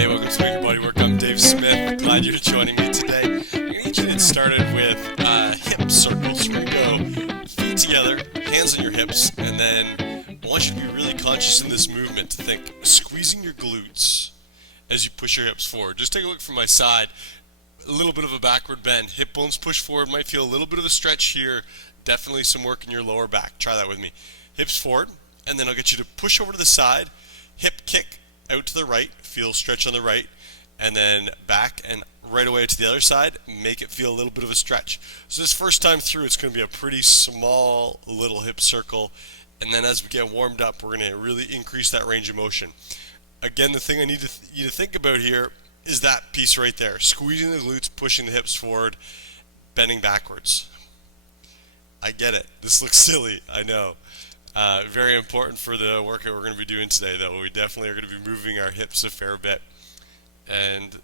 Hey, welcome to Make Your Body Work. I'm Dave Smith. Glad you're joining me today. I'm going to get you get started with hip circles. We're going to go feet together, hands on your hips, and then I want you to be really conscious in this movement to think squeezing your glutes as you push your hips forward. Just take a look from my side. A little bit of a backward bend. Hip bones push forward. Might feel a little bit of a stretch here. Definitely some work in your lower back. Try that with me. Hips forward, and then I'll get you to push over to the side. Hip kick out to the right, feel stretch on the right, and then back and right away to the other side, make it feel a little bit of a stretch. So this first time through, it's going to be a pretty small little hip circle, and then as we get warmed up, we're going to really increase that range of motion. Again, the thing I need you to think about here is that piece right there, squeezing the glutes, pushing the hips forward, bending backwards. I get it. This looks silly, I know. Very important for the workout we're going to be doing today, though. We definitely are going to be moving our hips a fair bit. And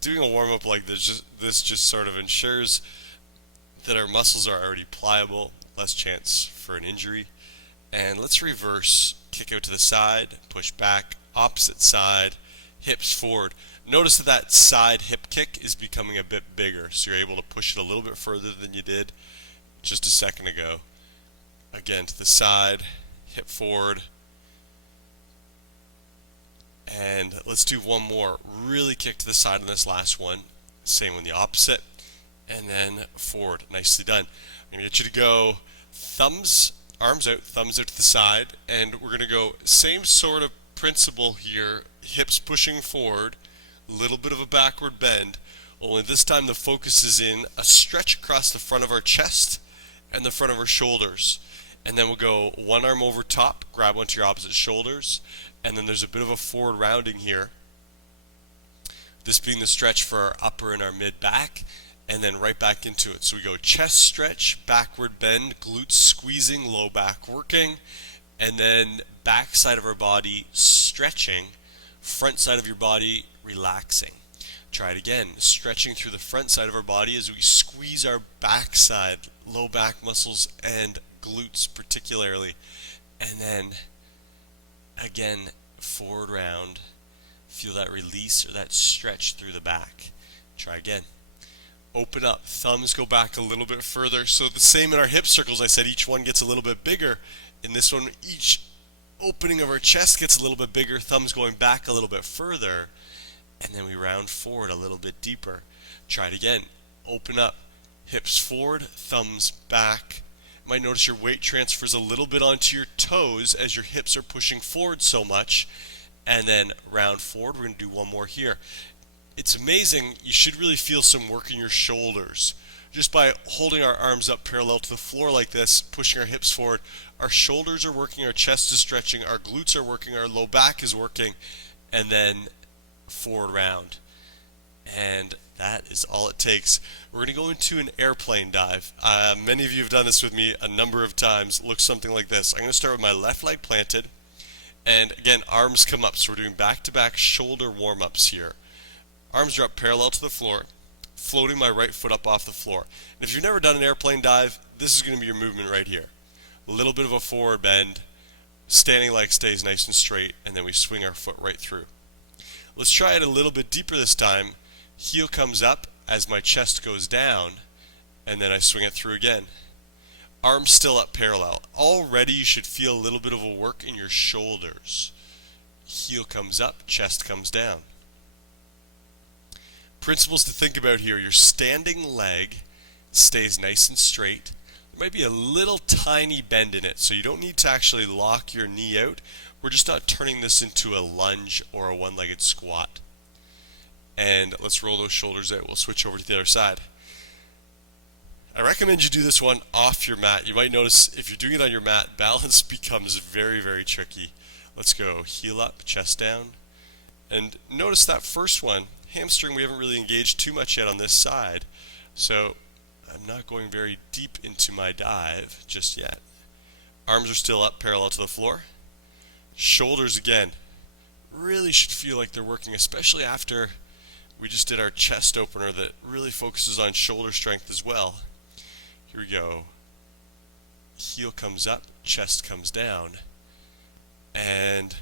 doing a warm-up like this just sort of ensures that our muscles are already pliable, less chance for an injury. And let's reverse, kick out to the side, push back, opposite side, hips forward. Notice that side hip kick is becoming a bit bigger, so you're able to push it a little bit further than you did just a second ago. Again, to the side, hip forward, and let's do one more. Really kick to the side on this last one. Same on the opposite, and then forward. Nicely done. I'm going to get you to go arms out to the side, and we're going to go same sort of principle here. Hips pushing forward, a little bit of a backward bend, only this time the focus is in a stretch across the front of our chest and the front of our shoulders. And then we'll go one arm over top, grab onto your opposite shoulders, and then there's a bit of a forward rounding here. This being the stretch for our upper and our mid back, and then right back into it. So we go chest stretch, backward bend, glutes squeezing, low back working, and then back side of our body stretching, front side of your body relaxing. Try it again, stretching through the front side of our body as we squeeze our back side, low back muscles, and glutes particularly, and then again forward round, feel that release or that stretch through the back. Try again, open up, thumbs go back a little bit further. So the same in our hip circles, I said each one gets a little bit bigger. In this one, each opening of our chest gets a little bit bigger, thumbs going back a little bit further, and then we round forward a little bit deeper. Try it again, open up, hips forward, thumbs back. You might notice your weight transfers a little bit onto your toes as your hips are pushing forward so much, and then round forward. We're going to do one more here. It's amazing, you should really feel some work in your shoulders. Just by holding our arms up parallel to the floor like this, pushing our hips forward, our shoulders are working, our chest is stretching, our glutes are working, our low back is working, and then forward round. And that is all it takes. We're going to go into an airplane dive. Many of you have done this with me a number of times. It looks something like this. I'm going to start with my left leg planted. And again, arms come up. So we're doing back-to-back shoulder warm-ups here. Arms are up parallel to the floor, floating my right foot up off the floor. And if you've never done an airplane dive, this is going to be your movement right here. A little bit of a forward bend, standing leg stays nice and straight, and then we swing our foot right through. Let's try it a little bit deeper this time. Heel comes up as my chest goes down, and then I swing it through again. Arms still up parallel. Already you should feel a little bit of a work in your shoulders. Heel comes up, chest comes down. Principles to think about here. Your standing leg stays nice and straight. There might be a little tiny bend in it, so you don't need to actually lock your knee out. We're just not turning this into a lunge or a one-legged squat. And let's roll those shoulders out. We'll switch over to the other side. I recommend you do this one off your mat. You might notice if you're doing it on your mat, balance becomes very, very tricky. Let's go heel up, chest down. And notice that first one, hamstring, we haven't really engaged too much yet on this side. So I'm not going very deep into my dive just yet. Arms are still up parallel to the floor. Shoulders again, really should feel like they're working, especially after we just did our chest opener that really focuses on shoulder strength as well. Here we go. Heel comes up, chest comes down. And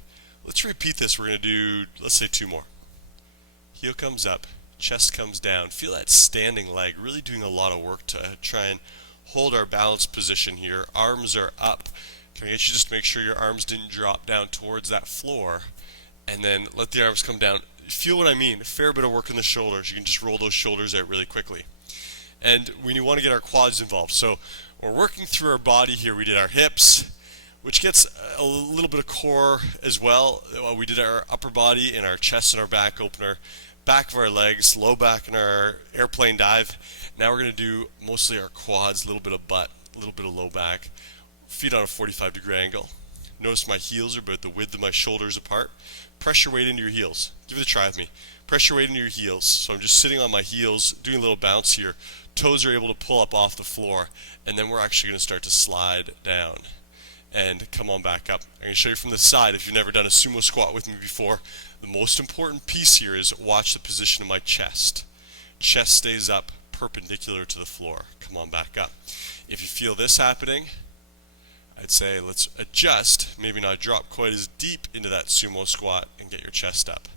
let's repeat this. We're going to do, let's say, two more. heel comes up, chest comes down. Feel that standing leg, really doing a lot of work to try and hold our balanced position here. Arms are up. Can I get you just make sure your arms didn't drop down towards that floor, and then let the arms come down. Feel what I mean? A fair bit of work in the shoulders. You can just roll those shoulders out really quickly. And we want to get our quads involved. So we're working through our body here. We did our hips, which gets a little bit of core as well. We did our upper body and our chest and our back opener, back of our legs, low back in our airplane dive. Now we're going to do mostly our quads, a little bit of butt, a little bit of low back, feet on a 45-degree angle. Notice my heels are about the width of my shoulders apart. Press your weight into your heels. Give it a try with me. Press your weight into your heels. So I'm just sitting on my heels, doing a little bounce here. Toes are able to pull up off the floor, and then we're actually going to start to slide down and come on back up. I'm going to show you from the side. If you've never done a sumo squat with me before, the most important piece here is watch the position of my chest. Chest stays up perpendicular to the floor. Come on back up. If you feel this happening, I'd say let's adjust, maybe not drop quite as deep into that sumo squat and get your chest up.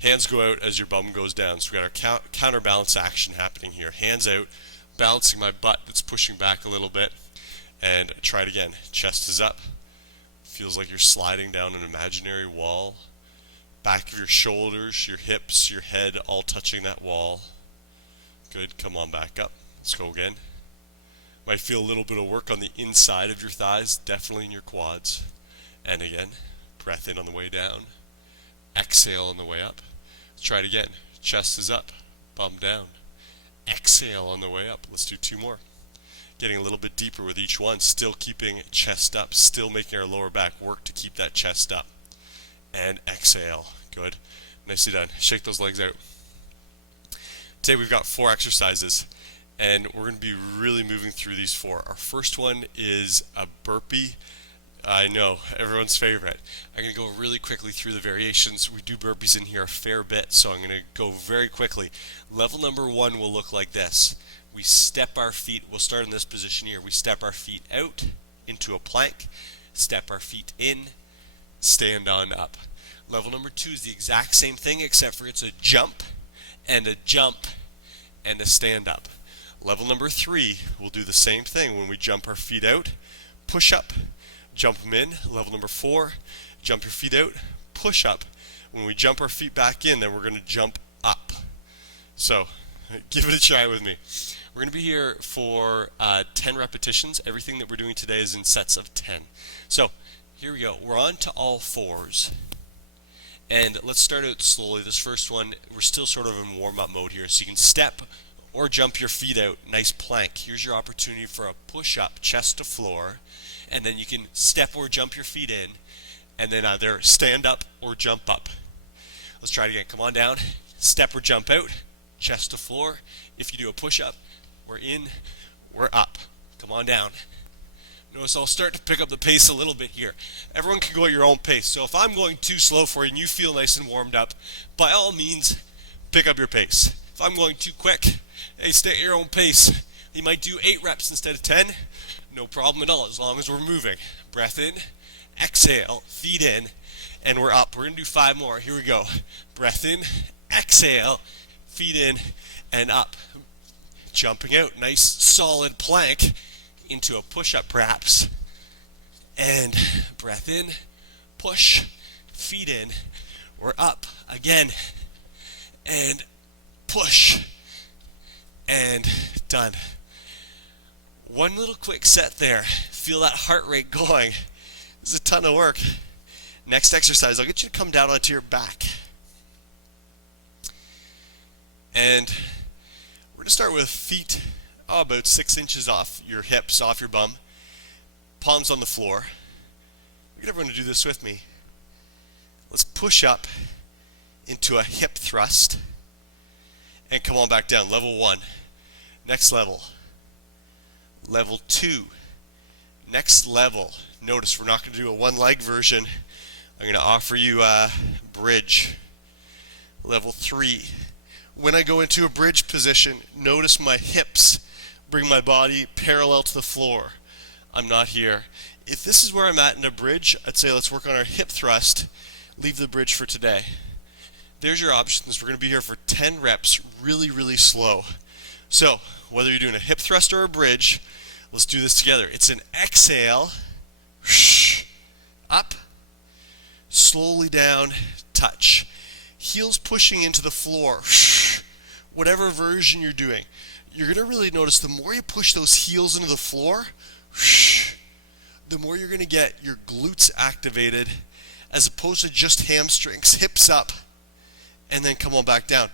Hands go out as your bum goes down. So we got our counterbalance action happening here. Hands out, balancing my butt that's pushing back a little bit. And try it again. Chest is up. Feels like you're sliding down an imaginary wall. Back of your shoulders, your hips, your head all touching that wall. Good. Come on back up. Let's go again. Might feel a little bit of work on the inside of your thighs, definitely in your quads. And again, breath in on the way down. Exhale on the way up. Let's try it again. Chest is up, bum down. Exhale on the way up. Let's do two more. Getting a little bit deeper with each one, still keeping chest up, still making our lower back work to keep that chest up. And exhale. Good. Nicely done. Shake those legs out. Today we've got 4 exercises, and we're going to be really moving through these 4. Our first one is a burpee. I know, everyone's favorite. I'm going to go really quickly through the variations. We do burpees in here a fair bit, so I'm going to go very quickly. Level number 1 will look like this. We step our feet, we'll start in this position here. We step our feet out into a plank, step our feet in, stand on up. Level number 2 is the exact same thing, except for it's a jump and a stand up. Level number 3, we'll do the same thing when we jump our feet out, push up, jump them in. Level number 4, jump your feet out, push up. When we jump our feet back in, then we're going to jump up. So, give it a try with me. We're going to be here for 10 repetitions. Everything that we're doing today is in sets of 10. So, here we go. We're on to all 4s. And let's start out slowly. This first one, we're still sort of in warm-up mode here. So you can step or jump your feet out. Nice plank. Here's your opportunity for a push-up, chest to floor. And then you can step or jump your feet in. And then either stand up or jump up. Let's try it again. Come on down. Step or jump out. Chest to floor. If you do a push-up, we're in, we're up. Come on down. Notice I'll start to pick up the pace a little bit here. Everyone can go at your own pace. So if I'm going too slow for you and you feel nice and warmed up, by all means, pick up your pace. If I'm going too quick, hey, stay at your own pace. You might do 8 reps instead of 10. No problem at all, as long as we're moving. Breath in, exhale, feet in, and we're up. We're going to do 5 more. Here we go. Breath in, exhale, feet in, and up. Jumping out, nice solid plank into a push-up perhaps. And breath in, push, feet in, we're up again. And push, and done. One little quick set there. Feel that heart rate going. This is a ton of work. Next exercise, I'll get you to come down onto your back. And we're going to start with feet about 6 inches off your hips, off your bum. Palms on the floor. Get everyone to do this with me. Let's push up into a hip thrust. And come on back down. Level 1. Next level. Level 2. Next level. Notice we're not going to do a one-leg version. I'm going to offer you a bridge. Level 3. When I go into a bridge position, notice my hips bring my body parallel to the floor. I'm not here. If this is where I'm at in a bridge, I'd say let's work on our hip thrust. Leave the bridge for today. there's your options. We're going to be here for 10 reps, really, really slow. So whether you're doing a hip thrust or a bridge, let's do this together. It's an exhale, up, slowly down, touch. Heels pushing into the floor, whatever version you're doing. You're going to really notice the more you push those heels into the floor, the more you're going to get your glutes activated as opposed to just hamstrings. Hips up and then come on back down.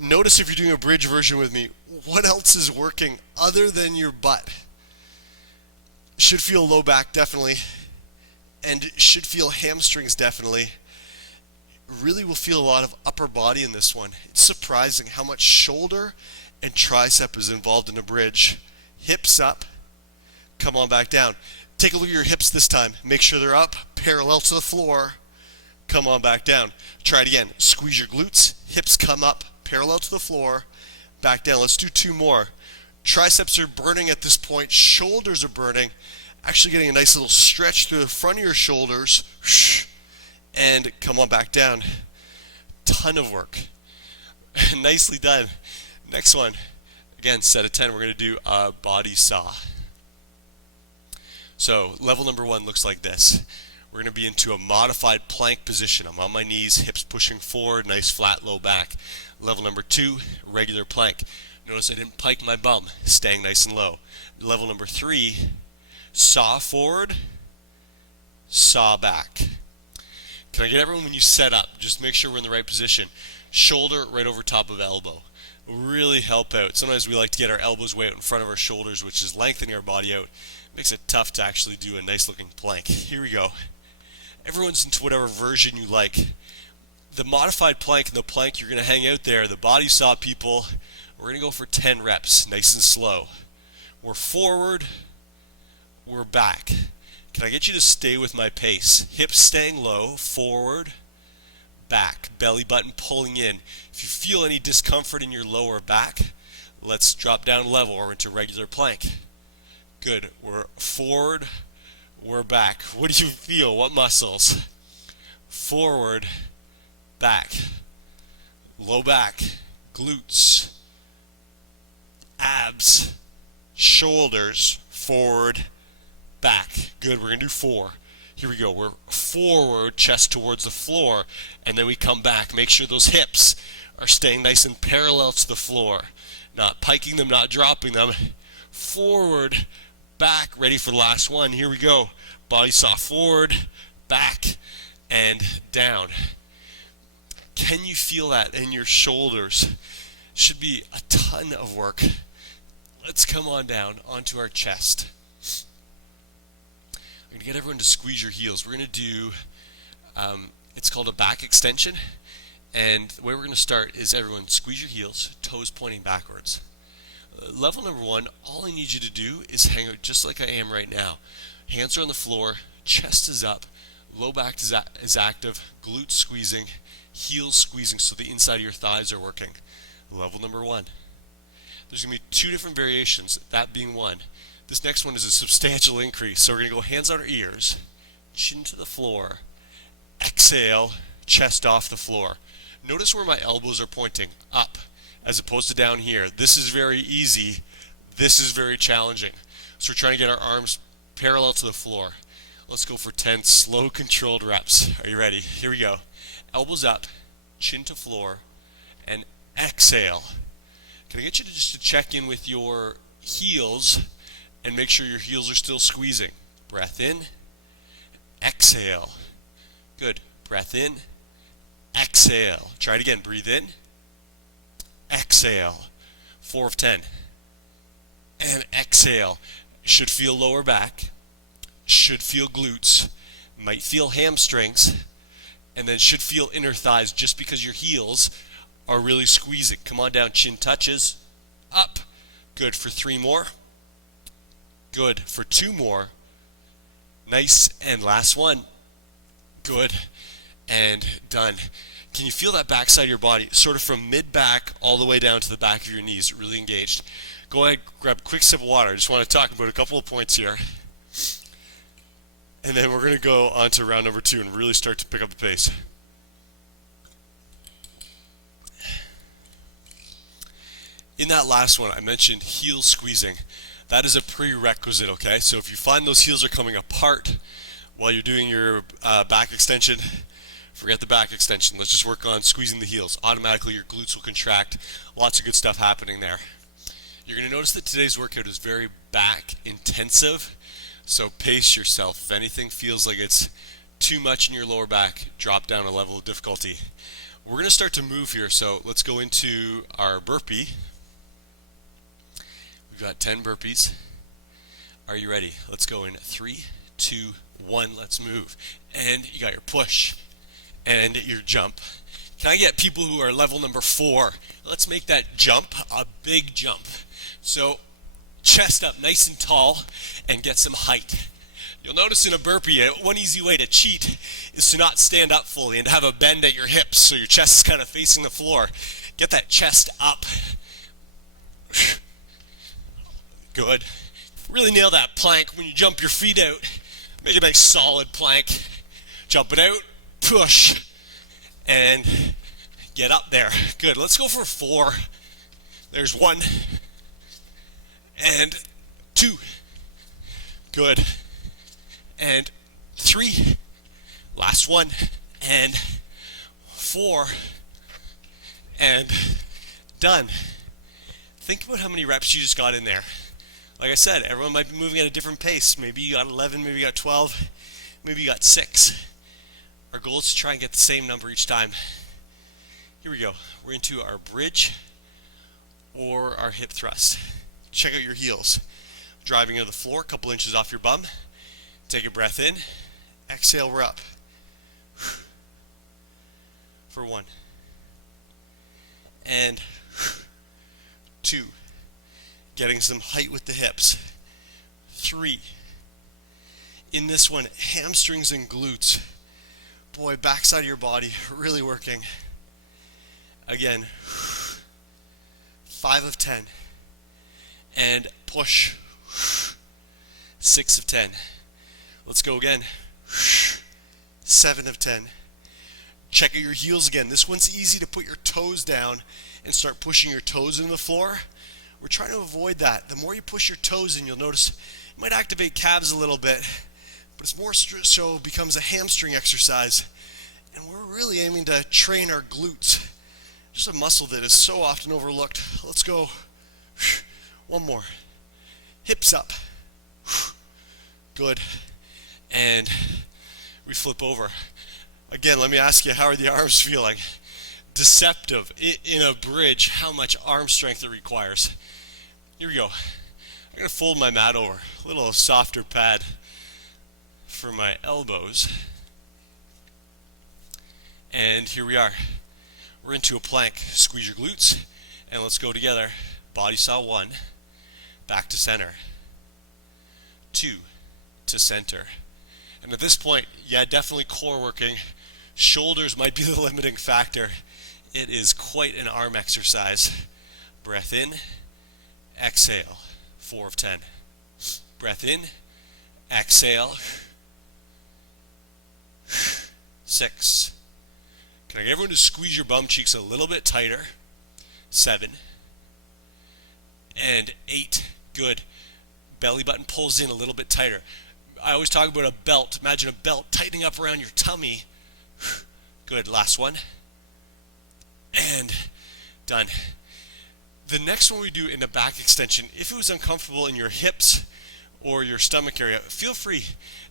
Notice if you're doing a bridge version with me, what else is working other than your butt? Should feel low back definitely, and should feel hamstrings definitely. Really will feel a lot of upper body in this one. It's surprising how much shoulder and tricep is involved in a bridge. Hips up, come on back down. Take a look at your hips this time. Make sure they're up, parallel to the floor. Come on back down. Try it again. Squeeze your glutes, hips come up, parallel to the floor, back down. Let's do 2 more. Triceps are burning at this point, shoulders are burning. Actually getting a nice little stretch through the front of your shoulders. And come on back down. Ton of work. Nicely done. Next one. Again, set of 10. We're going to do a body saw. So level number 1 looks like this. We're going to be into a modified plank position. I'm on my knees, hips pushing forward, nice flat low back. Level number 2, regular plank. Notice I didn't pike my bum, staying nice and low. Level number 3, saw forward, saw back. Can I get everyone, when you set up, just make sure we're in the right position. Shoulder right over top of elbow. Really help out. Sometimes we like to get our elbows way out in front of our shoulders, which is lengthening our body out. Makes it tough to actually do a nice looking plank. Here we go. Everyone's into whatever version you like. The modified plank and the plank you're going to hang out there, the body saw people, we're going to go for 10 reps, nice and slow. We're forward, we're back. Can I get you to stay with my pace? Hips staying low, forward, back, belly button pulling in. If you feel any discomfort in your lower back, let's drop down level or into regular plank. Good. We're forward, we're back. What do you feel? What muscles? Forward, back, low back, glutes, abs, shoulders, forward, back. Good. We're going to do 4. Here we go. We're forward, chest towards the floor, and then we come back. Make sure those hips are staying nice and parallel to the floor. Not piking them, not dropping them. Forward, back, ready for the last one. Here we go. Body saw forward, back, and down. Can you feel that in your shoulders? Should be a ton of work. Let's come on down onto our chest. I'm going to get everyone to squeeze your heels. We're going to do, it's called a back extension. And the way we're going to start is everyone squeeze your heels, toes pointing backwards. Level number 1, all I need you to do is hang out just like I am right now. Hands are on the floor, chest is up, low back is active, glutes squeezing, heels squeezing so the inside of your thighs are working. Level number 1. There's going to be 2 different variations, that being one. This next one is a substantial increase. So we're going to go hands on our ears, chin to the floor, exhale, chest off the floor. Notice where my elbows are pointing, up, as opposed to down here. This is very easy. This is very challenging. So we're trying to get our arms parallel to the floor. Let's go for 10 slow, controlled reps. Are you ready? Here we go. Elbows up, chin to floor, and exhale. Can I get you to just to check in with your heels and make sure your heels are still squeezing? Breath in, exhale. Good. Breath in, exhale. Try it again. Breathe in, exhale. 4 of 10. And exhale. Should feel lower back. Should feel glutes. Might feel hamstrings. And then should feel inner thighs just because your heels are really squeezing. Come on down. Chin touches. Up. Good. For 3 more. Good. For 2 more. Nice. And last one. Good. And done. Can you feel that back side of your body, sort of from mid-back all the way down to the back of your knees, really engaged? Go ahead, grab a quick sip of water. I just want to talk about a couple of points here. And then we're going to go on to round number 2 and really start to pick up the pace. In that last one, I mentioned heel squeezing. That is a prerequisite, okay? So if you find those heels are coming apart while you're doing your back extension, forget the back extension. Let's just work on squeezing the heels. Automatically your glutes will contract. Lots of good stuff happening there. You're going to notice that today's workout is very back intensive, so pace yourself. If anything feels like it's too much in your lower back, drop down a level of difficulty. We're going to start to move here, so let's go into our burpee. We've got 10 burpees. Are you ready? Let's go in 3, 2, 1. Let's move. And you got your push and your jump. Can I get people who are level number 4? Let's make that jump a big jump. So chest up nice and tall and get some height. You'll notice in a burpee, one easy way to cheat is to not stand up fully and have a bend at your hips so your chest is kind of facing the floor. Get that chest up. Good. Really nail that plank when you jump your feet out. Make a nice solid plank. Jump it out, push, and get up there. Good. Let's go for 4. There's 1 and 2. Good. And 3. Last one. And 4. And done. Think about how many reps you just got in there. Like I said, everyone might be moving at a different pace. Maybe you got 11, maybe you got 12, maybe you got 6. Our goal is to try and get the same number each time. Here we go. We're into our bridge or our hip thrust. Check out your heels. Driving into the floor, a couple inches off your bum. Take a breath in. Exhale, we're up. For 1. And 2. Getting some height with the hips. 3. In this one, hamstrings and glutes. Boy, backside of your body, really working. Again, 5 of 10. And push. 6 of 10. Let's go again. 7 of 10. Check out your heels again. This one's easy to put your toes down and start pushing your toes into the floor. We're trying to avoid that. The more you push your toes in, you'll notice it might activate calves a little bit, but it's more so it becomes a hamstring exercise. And we're really aiming to train our glutes. Just a muscle that is so often overlooked. Let's go. 1 more. Hips up. Good. And we flip over. Again, let me ask you, how are the arms feeling? Deceptive. In a bridge, how much arm strength it requires. Here we go. I'm going to fold my mat over. A little softer pad for my elbows. And here we are. We're into a plank. Squeeze your glutes. And let's go together. Body saw 1. Back to center. 2. To center. And at this point, yeah, definitely core working. Shoulders might be the limiting factor. It is quite an arm exercise. Breath in, exhale. 4 of 10. Breath in, exhale. 6. Can I get everyone to squeeze your bum cheeks a little bit tighter? 7. And 8. Good. Belly button pulls in a little bit tighter. I always talk about a belt. Imagine a belt tightening up around your tummy. Good. Last one. And done. The next one we do in the back extension, if it was uncomfortable in your hips or your stomach area, feel free.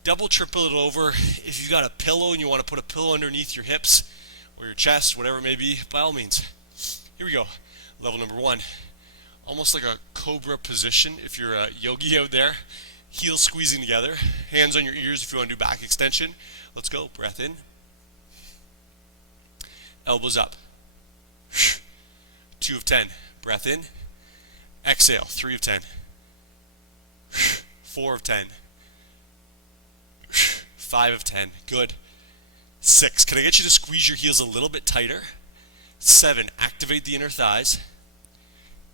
Double, triple it over. If you've got a pillow and you want to put a pillow underneath your hips or your chest, whatever it may be, by all means. Here we go. Level number 1. Almost like a cobra position if you're a yogi out there. Heels squeezing together. Hands on your ears if you want to do back extension. Let's go. Breath in. Elbows up. 2 of 10. Breath in. Exhale. 3 of 10. 4 of 10. 5 of 10. Good. 6. Can I get you to squeeze your heels a little bit tighter? 7. Activate the inner thighs.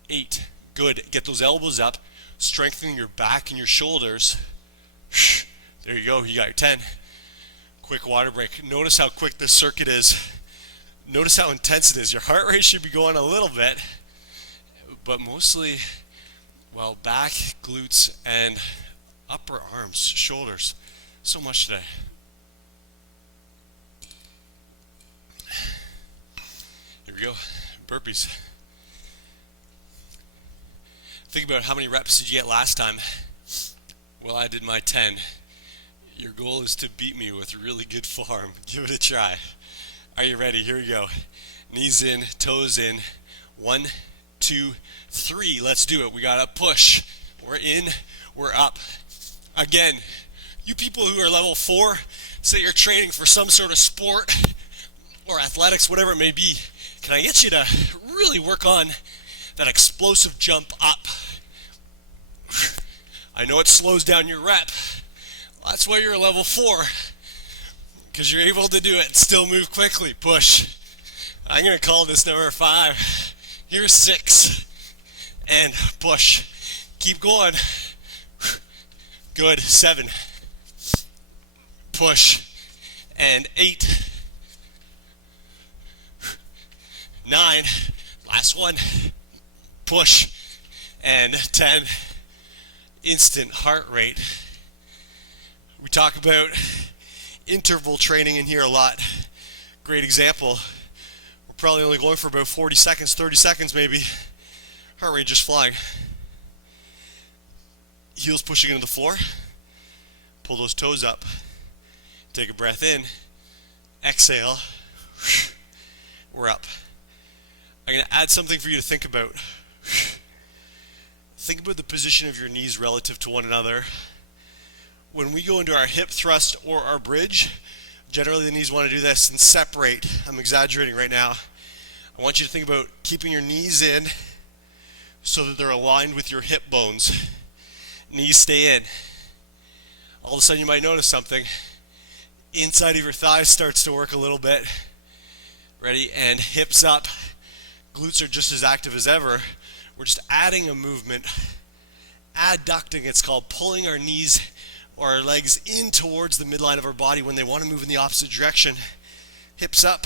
8. Good. Get those elbows up. Strengthening your back and your shoulders. There you go. You got your 10. Quick water break. Notice how quick this circuit is. Notice how intense it is. Your heart rate should be going a little bit, but mostly, well, back, glutes, and upper arms, shoulders. So much today. Here we go. Burpees. Think about how many reps did you get last time? Well, I did my 10. Your goal is to beat me with really good form. Give it a try. Are you ready? Here we go. Knees in, toes in. 1, 2, 3. Let's do it. We got to push. We're in, we're up. Again, you people who are level 4, say you're training for some sort of sport or athletics, whatever it may be. Can I get you to really work on that explosive jump up? I know it slows down your rep. That's why you're a level 4, because you're able to do it, still move quickly. Push. I'm going to call this number 5. Here's 6. And push. Keep going. Good. 7. Push. And 8. 9. Last one. Push. And 10. Instant heart rate. We talk about interval training in here a lot. Great example. We're probably only going for about 40 seconds, 30 seconds maybe. Heart rate just flying. Heels pushing into the floor. Pull those toes up. Take a breath in. Exhale. We're up. I'm going to add something for you to think about. Think about the position of your knees relative to one another. When we go into our hip thrust or our bridge, generally the knees want to do this and separate. I'm exaggerating right now. I want you to think about keeping your knees in so that they're aligned with your hip bones. Knees stay in. All of a sudden you might notice something. Inside of your thighs starts to work a little bit. Ready? And hips up. Glutes are just as active as ever. We're just adding a movement. Adducting, it's called, pulling our knees or our legs in towards the midline of our body when they want to move in the opposite direction. Hips up.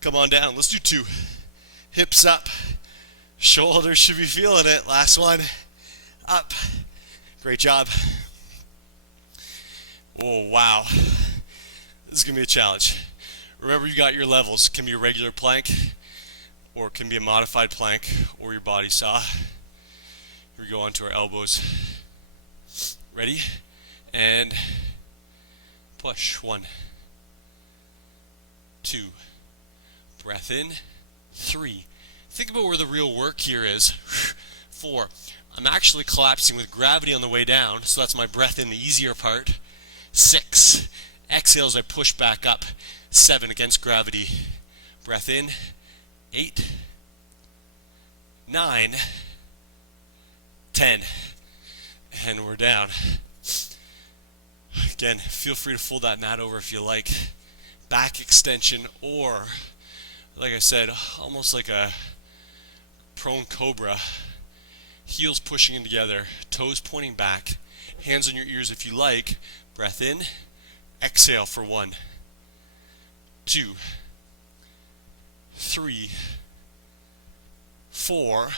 Come on down. Let's do 2. Hips up. Shoulders should be feeling it. Last one. Up. Great job. Oh, wow. This is going to be a challenge. Remember, you got your levels. It can be a regular plank, or it can be a modified plank, or your body saw. Here we go onto our elbows. Ready? And push. 1, 2. Breath in. 3. Think about where the real work here is. 4. I'm actually collapsing with gravity on the way down, so that's my breath in, the easier part. 6. Exhale as I push back up. 7. Against gravity. Breath in. 8. 9. 10. And we're down. Again, feel free to fold that mat over if you like. Back extension, or, like I said, almost like a prone cobra. Heels pushing in together, toes pointing back, hands on your ears if you like. Breath in, exhale for 1, 2, 3, 4.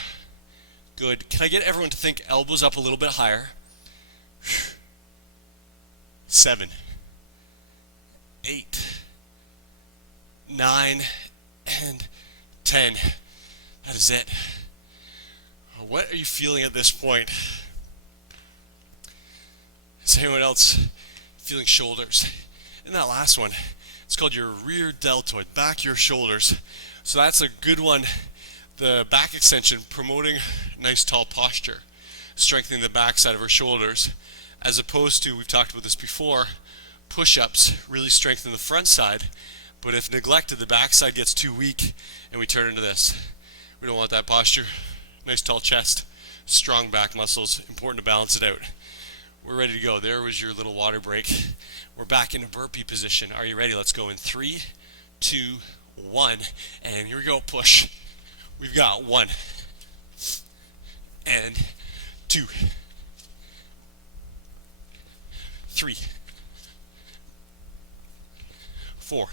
Good. Can I get everyone to think elbows up a little bit higher? 7, 8, 9, and 10. That is it. What are you feeling at this point? Is anyone else feeling shoulders? In that last one, it's called your rear deltoid, back of your shoulders. So that's a good one. The back extension, promoting nice tall posture, strengthening the back side of our shoulders, as opposed to, we've talked about this before, push-ups really strengthen the front side, but if neglected, the back side gets too weak and we turn into this. We don't want that posture. Nice tall chest, strong back muscles, important to balance it out. We're ready to go. There was your little water break. We're back into burpee position. Are you ready? Let's go in 3, 2, 1, and here we go, push. We've got 1 and 2, 3, 4,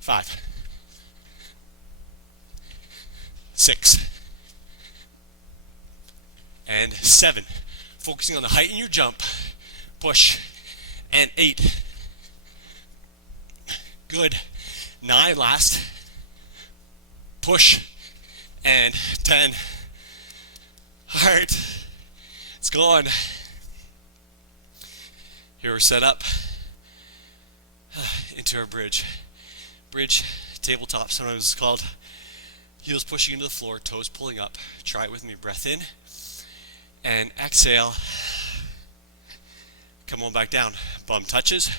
5, 6, and 7. Focusing on the height in your jump. Push, and 8. Good. 9 last. Push, and 10. All right, it's going. Here we're set up into our bridge. Bridge, tabletop, sometimes it's called. Heels pushing into the floor, toes pulling up. Try it with me. Breath in, and exhale. Come on back down. Bum touches.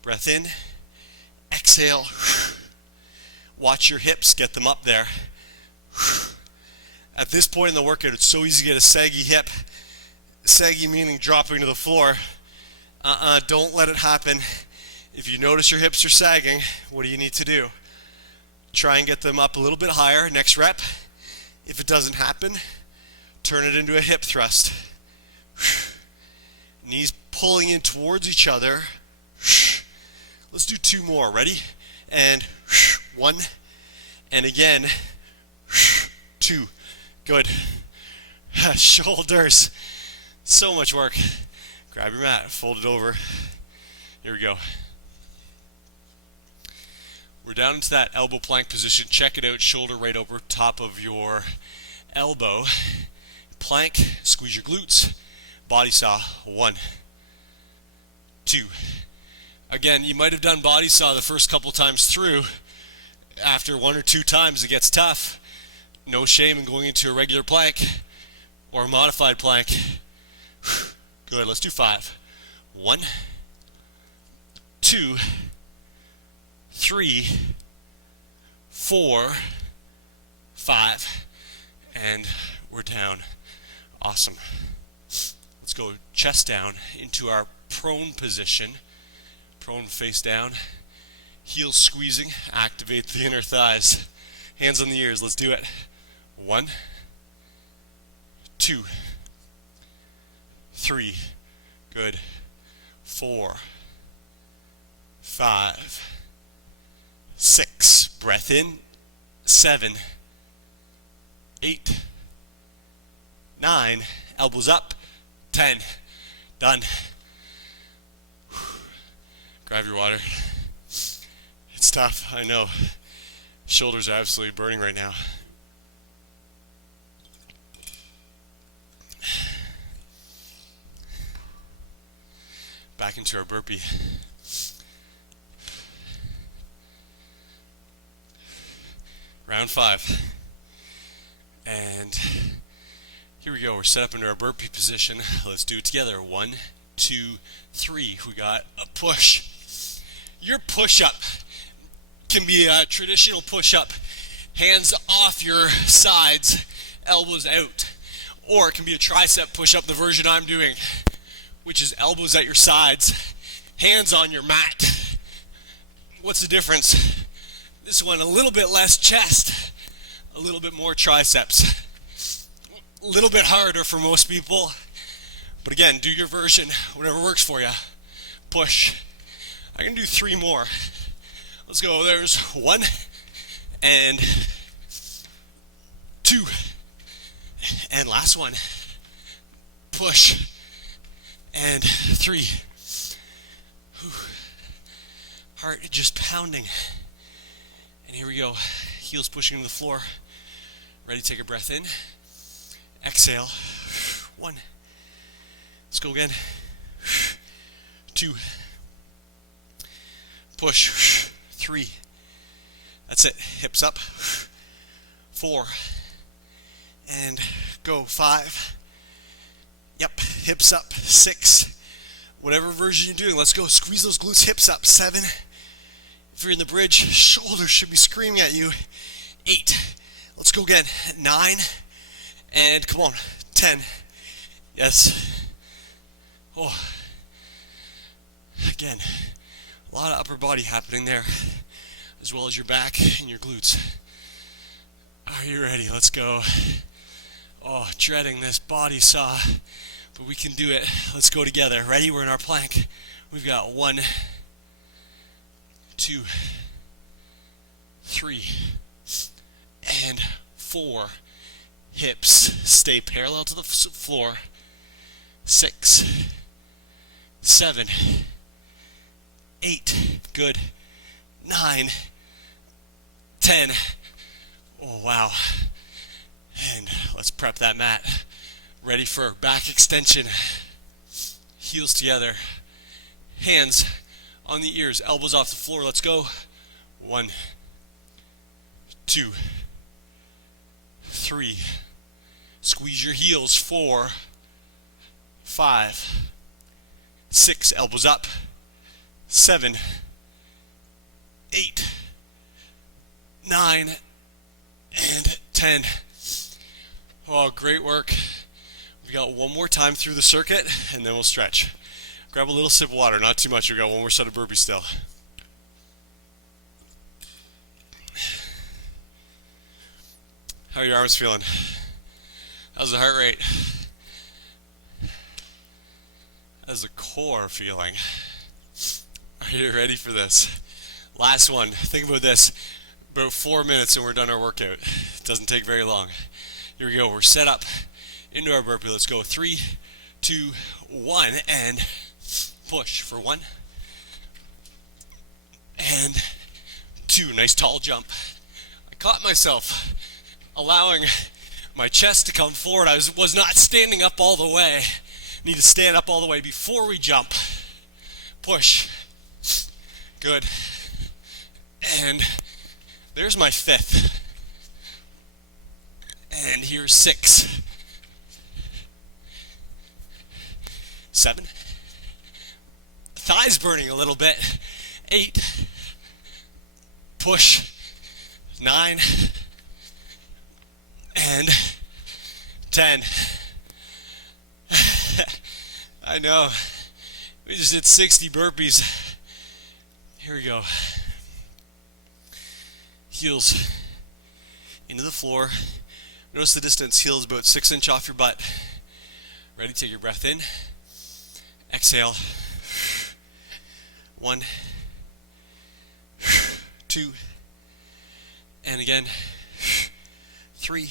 Breath in, exhale. Watch your hips, get them up there. At this point in the workout, it's so easy to get a saggy hip. Saggy meaning dropping to the floor. Don't let it happen. If you notice your hips are sagging, what do you need to do? Try and get them up a little bit higher. Next rep. If it doesn't happen, turn it into a hip thrust. Knees pulling in towards each other. Let's do 2 more. Ready? And 1. And again. 2. Good. Shoulders. So much work. Grab your mat, fold it over. Here we go. We're down into that elbow plank position. Check it out. Shoulder right over top of your elbow. Plank. Squeeze your glutes. Body saw. 1, 2. Again, you might have done body saw the first couple times through. After 1 or 2 times, it gets tough. No shame in going into a regular plank or a modified plank. Good, let's do 5. 1, 2, 3, 4, 5, and we're down. Awesome. Let's go chest down into our prone position. Prone face down. Heels squeezing. Activate the inner thighs. Hands on the ears. Let's do it. 1, 2, 3. Good. 4, 5, 6. Breath in. 7, 8, 9. Elbows up. 10. Done. Grab your water. It's tough, I know. Shoulders are absolutely burning right now. Back into our burpee. Round 5. And here we go. We're set up into our burpee position. Let's do it together. 1, 2, 3. We got a push. Your push-up can be a traditional push-up, hands off your sides, elbows out. Or it can be a tricep push-up, the version I'm doing, which is elbows at your sides, hands on your mat. What's the difference? This one, a little bit less chest, a little bit more triceps. A little bit harder for most people. But again, do your version, whatever works for you. Push. I can do 3 more. Let's go. There's 1 and 2. And last one. Push. And 3. Whew. Heart just pounding. And here we go. Heels pushing to the floor. Ready to take a breath in. Exhale. 1. Let's go again. 2. Push. 3. That's it. Hips up. 4. And go. 5. Yep. Hips up. 6. Whatever version you're doing, let's go. Squeeze those glutes. Hips up. 7. If you're in the bridge, shoulders should be screaming at you. 8. Let's go again. 9. And come on. 10. Yes. Oh. Again. A lot of upper body happening there, as well as your back and your glutes. Are you ready? Let's go. Oh, dreading this body saw, but we can do it. Let's go together. Ready? We're in our plank. We've got 1, 2, 3, and 4. Hips stay parallel to the floor. 6, 7, 8. Good. 9, 10. Oh, wow. And let's prep that mat. Ready for back extension. Heels together. Hands on the ears. Elbows off the floor. Let's go. 1, 2, 3. Squeeze your heels. 4, 5, 6. Elbows up. 7, 8, 9, and 10. Oh, great work. We got one more time through the circuit, and then we'll stretch. Grab a little sip of water, not too much. We got one more set of burpees still. How are your arms feeling? How's the heart rate? How's the core feeling? Are you ready for this? Last one. Think about this. About 4 minutes and we're done our workout. It doesn't take very long. Here we go. We're set up into our burpee. Let's go. 3, 2, 1, and push for 1 and 2. Nice tall jump. I caught myself allowing my chest to come forward. I was not standing up all the way. Need to stand up all the way before we jump. Push. Good. And there's my 5th. And here's 6. 7. Thighs burning a little bit. 8. Push. 9. And 10. I know. We just did 60 burpees. Here we go. Heels into the floor. Notice the distance. Heels about 6 inches off your butt. Ready? Take your breath in. Exhale. 1, 2, and again. 3,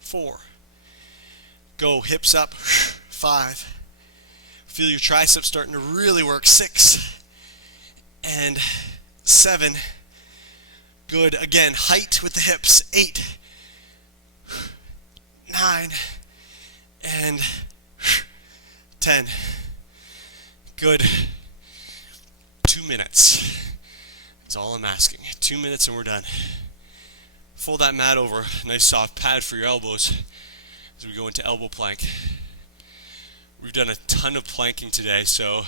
4. Go. Hips up. 5. Feel your triceps starting to really work. 6 and 7. Good. Again, height with the hips. 8, 9, and 10. Good. 2 minutes. That's all I'm asking. 2 minutes and we're done. Fold that mat over. Nice soft pad for your elbows as we go into elbow plank. We've done a ton of planking today, so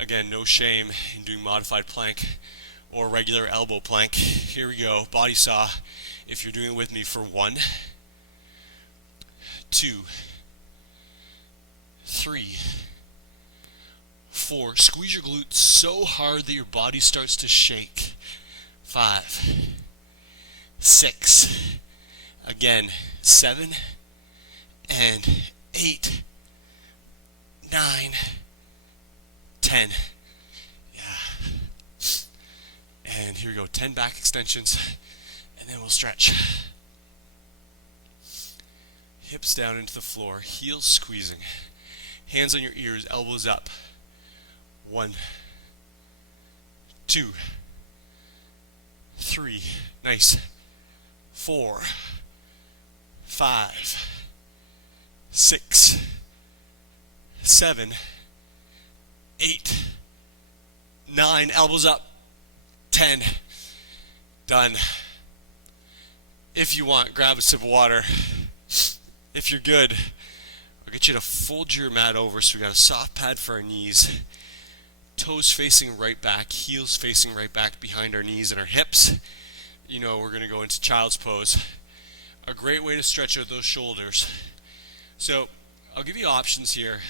again, no shame in doing modified plank or regular elbow plank. Here we go. Body saw. If you're doing it with me for 1, 2, 3, 4. Squeeze your glutes so hard that your body starts to shake. 5, 6. Again, 7 and 8, 9, 10. Yeah. And here we go. 10 back extensions, and then we'll stretch. Hips down into the floor, heels squeezing. Hands on your ears, elbows up. 1, 2, 3. Nice. 4, 5, 6, 7, 8, 9. Elbows up. 10. Done. If you want, grab a sip of water. If you're good, I'll get you to fold your mat over so we got a soft pad for our knees. Toes facing right back, heels facing right back behind our knees and our hips. You know, we're going to go into child's pose. A great way to stretch out those shoulders. So, I'll give you options here.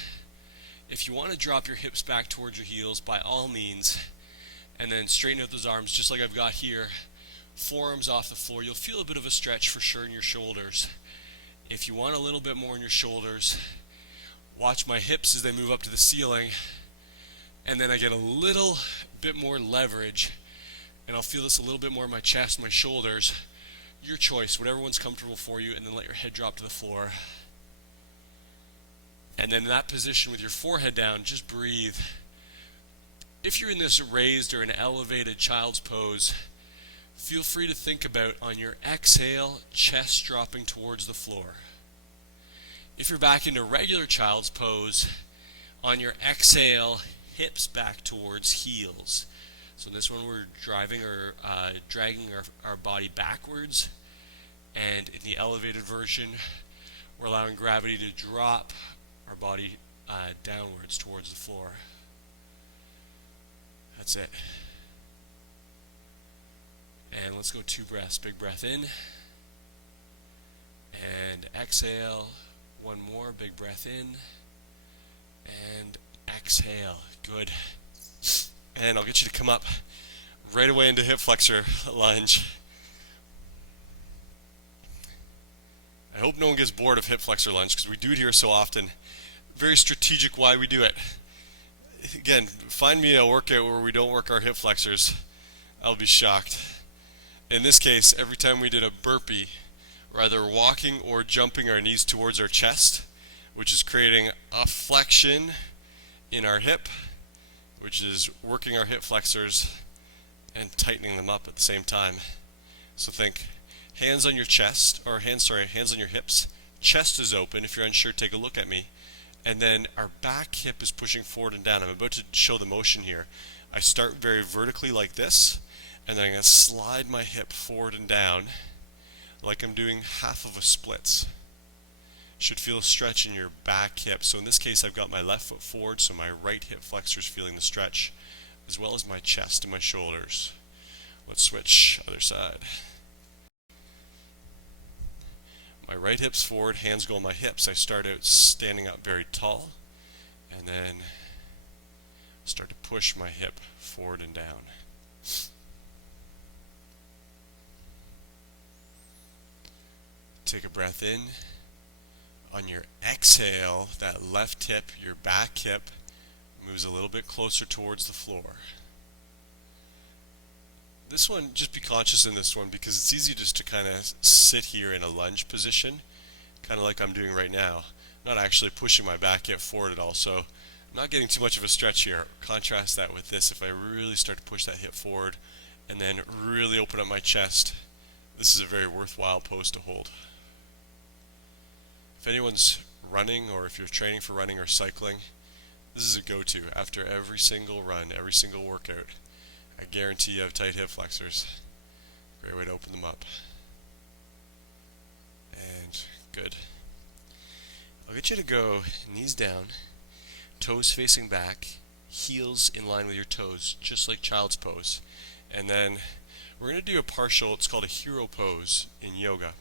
If you want to drop your hips back towards your heels, by all means, and then straighten out those arms just like I've got here. Forearms off the floor. You'll feel a bit of a stretch for sure in your shoulders. If you want a little bit more in your shoulders, watch my hips as they move up to the ceiling, and then I get a little bit more leverage And I'll feel this a little bit more in my chest, my shoulders. Your choice, whatever one's comfortable for you, and then let your head drop to the floor. And then in that position with your forehead down, just breathe. If you're in this raised or an elevated child's pose, feel free to think about on your exhale, chest dropping towards the floor. If you're back into regular child's pose, on your exhale, hips back towards heels. So this one we're dragging our body backwards, and in the elevated version, we're allowing gravity to drop our body downwards towards the floor. That's it. And let's go 2 breaths. Big breath in. And exhale. One more. Big breath in. And exhale. Good. And I'll get you to come up right away into hip flexor lunge. I hope no one gets bored of hip flexor lunge because we do it here so often. Very strategic why we do it. Again, find me a workout where we don't work our hip flexors. I'll be shocked. In this case, every time we did a burpee, we're either walking or jumping our knees towards our chest, which is creating a flexion in our hip, which is working our hip flexors and tightening them up at the same time. So think hands on your chest, or hands on your hips. Chest is open. If you're unsure, take a look at me. And then our back hip is pushing forward and down. I'm about to show the motion here. I start very vertically like this, and then I'm going to slide my hip forward and down like I'm doing half of a splits. Should feel a stretch in your back hip. So in this case, I've got my left foot forward, so my right hip flexor is feeling the stretch, as well as my chest and my shoulders. Let's switch, other side. My right hip's forward, hands go on my hips. I start out standing up very tall, and then start to push my hip forward and down. Take a breath in. On your exhale, that left hip, your back hip, moves a little bit closer towards the floor. This one, just be conscious in this one because it's easy just to kind of sit here in a lunge position, kind of like I'm doing right now. Not actually pushing my back hip forward at all, so I'm not getting too much of a stretch here. Contrast that with this. If I really start to push that hip forward and then really open up my chest, this is a very worthwhile pose to hold. If anyone's running, or if you're training for running or cycling, this is a go-to after every single run, every single workout. I guarantee you have tight hip flexors. Great way to open them up. And good. I'll get you to go knees down, toes facing back, heels in line with your toes, just like child's pose. And then we're going to do a partial, it's called a hero pose in yoga.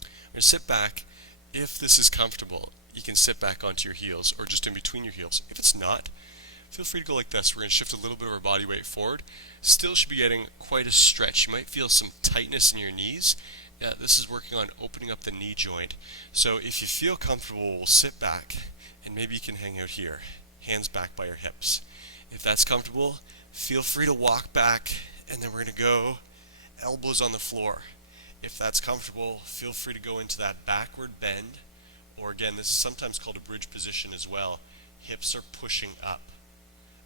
I'm going to sit back. If this is comfortable, you can sit back onto your heels or just in between your heels. If it's not, feel free to go like this. We're going to shift a little bit of our body weight forward. Still should be getting quite a stretch. You might feel some tightness in your knees. This is working on opening up the knee joint. So if you feel comfortable, we'll sit back and maybe you can hang out here. Hands back by your hips. If that's comfortable, feel free to walk back, and then we're going to go elbows on the floor. If that's comfortable, feel free to go into that backward bend, or again, this is sometimes called a bridge position as well. Hips are pushing up.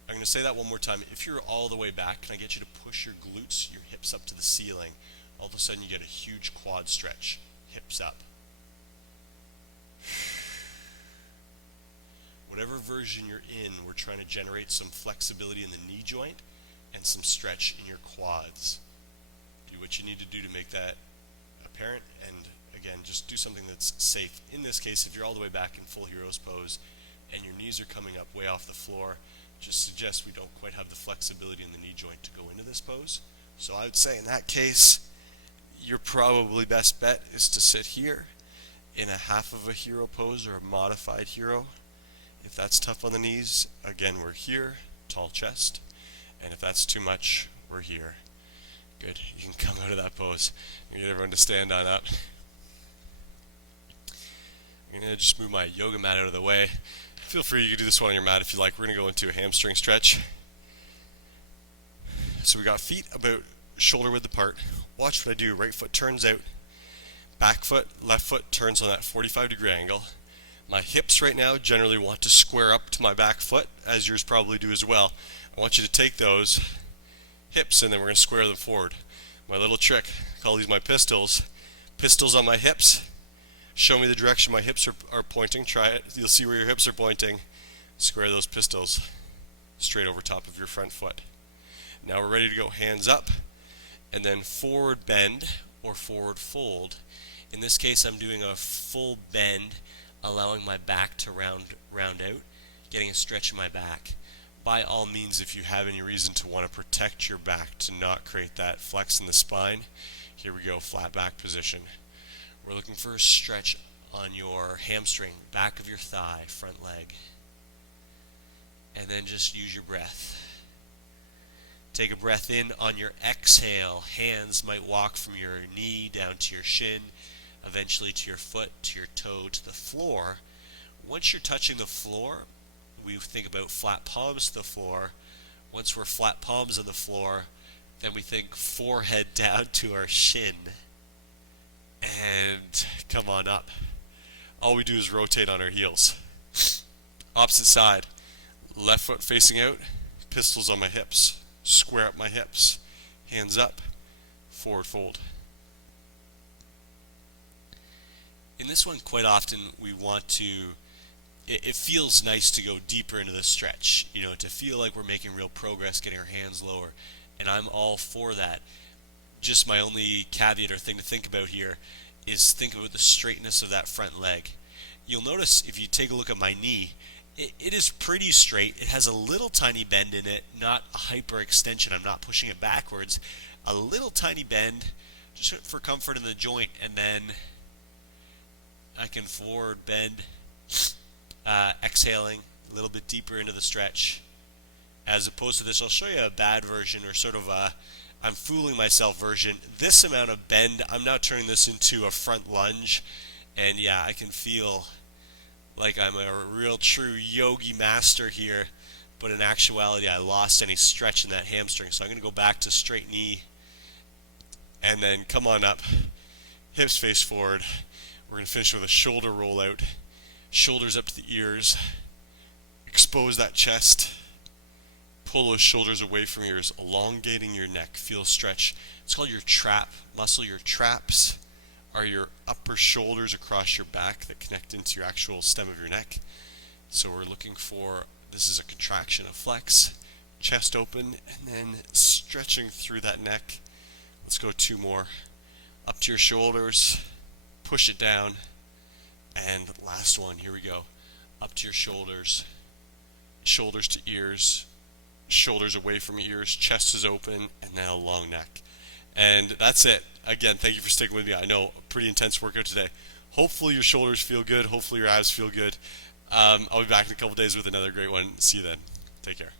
I'm going to say that one more time. If you're all the way back, can I get you to push your glutes, your hips up to the ceiling? All of a sudden you get a huge quad stretch. Hips up. Whatever version you're in, we're trying to generate some flexibility in the knee joint and some stretch in your quads. Do what you need to do to make that apparent, and again, just do something that's safe. In this case, if you're all the way back in full hero's pose and your knees are coming up way off the floor, just suggest we don't quite have the flexibility in the knee joint to go into this pose. So I would say in that case, your probably best bet is to sit here in a half of a hero pose or a modified hero. If that's tough on the knees, again, we're here, tall chest, and if that's too much, we're here. Good, you can come out of that pose. I'm going to get everyone to stand on up. I'm going to just move my yoga mat out of the way. Feel free, you can do this one on your mat if you like. We're going to go into a hamstring stretch. So we got feet about shoulder width apart. Watch what I do. Right foot turns out, back foot, left foot turns on that 45-degree angle. My hips right now generally want to square up to my back foot, as yours probably do as well. I want you to take those hips and then we're going to square them forward. My little trick, I call these my pistols. Pistols on my hips. Show me the direction my hips are pointing. Try it. You'll see where your hips are pointing. Square those pistols straight over top of your front foot. Now we're ready to go hands up and then forward bend or forward fold. In this case I'm doing a full bend, allowing my back to round out, getting a stretch in my back. By all means, if you have any reason to want to protect your back to not create that flex in the spine, here we go, flat back position. We're looking for a stretch on your hamstring, back of your thigh, front leg. And then just use your breath. Take a breath in. On your exhale, hands might walk from your knee down to your shin, eventually to your foot, to your toe, to the floor. Once you're touching the floor, we think about flat palms to the floor. Once we're flat palms on the floor, then we think forehead down to our shin. And come on up. All we do is rotate on our heels. Opposite side. Left foot facing out, pistols on my hips. Square up my hips. Hands up, forward fold. In this one, quite often we want to, it feels nice to go deeper into the stretch, to feel like we're making real progress, getting our hands lower, and I'm all for that. Just my only caveat or thing to think about here is think about the straightness of that front leg. You'll notice if you take a look at my knee, it is pretty straight. It has a little tiny bend in it, not a hyperextension. I'm not pushing it backwards. A little tiny bend just for comfort in the joint, and then I can forward bend, exhaling a little bit deeper into the stretch. As opposed to this, I'll show you a bad version, or sort of a I'm fooling myself version. This amount of bend, I'm now turning this into a front lunge, and yeah, I can feel like I'm a real true yogi master here, but in actuality I lost any stretch in that hamstring. So I'm going to go back to straight knee and then come on up, hips face forward. We're going to finish with a shoulder roll out, shoulders up to the ears, expose that chest, pull those shoulders away from your ears, elongating your neck, feel stretch. It's called your trap muscle. Your traps are your upper shoulders across your back that connect into your actual stem of your neck. So we're looking for, this is a contraction of flex, chest open, and then stretching through that neck. Let's go two more. Up to your shoulders, push it down, and last one, here we go. Up to your shoulders, shoulders to ears, shoulders away from ears, chest is open, and now a long neck. And that's it. Again, thank you for sticking with me. I know, a pretty intense workout today. Hopefully your shoulders feel good. Hopefully your abs feel good. I'll be back in a couple days with another great one. See you then. Take care.